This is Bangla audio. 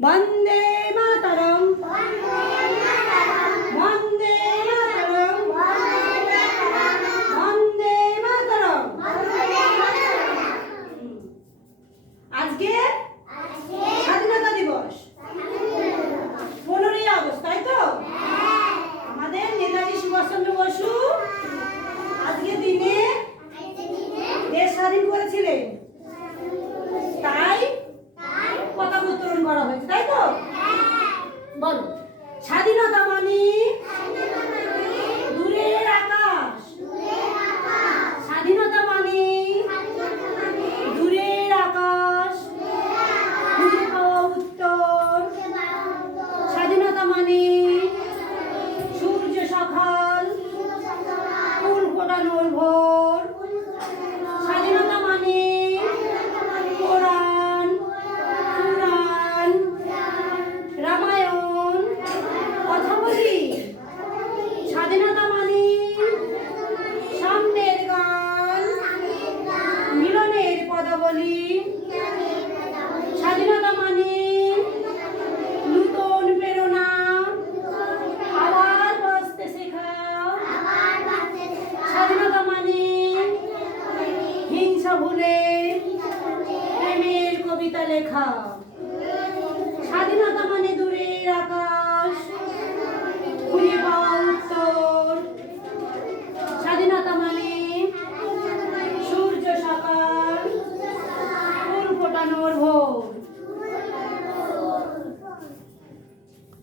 বন্দে মাতরম, বন্দে মাতরম, বন্দে মাতরম। আজকে স্বাধীনতা দিবস, 15ই আগস্ট, তাই তো? আমাদের নেতাজি সুভাষচন্দ্র বসু আজকে দিনে দেশ স্বাধীন করেছিলেন, তাই পতাকা উত্তোলন করা হয়েছে, তাই তো? বলো, স্বাধীনতা মানে দূরের আকাশ, স্বাধীনতা মানে দূরের আকাশ, খুঁজে পাওয়া উত্তর, স্বাধীনতা মানে সূর্য সকাল, ফুল ফোটানোর ভোর, স্বাধীনতা মানে কোরআন, কুরআন, রামায়ণ, কথা বলি, স্বাধীনতা মানে সাম্যের গান, মিলনের পদাবলী, স্বাধীনতা মানে নূতন প্রেরণা, আবার বাঁচতে শেখা, স্বাধীনতা মানে হিংসা ভুলে প্রেমের কবিতা লেখা।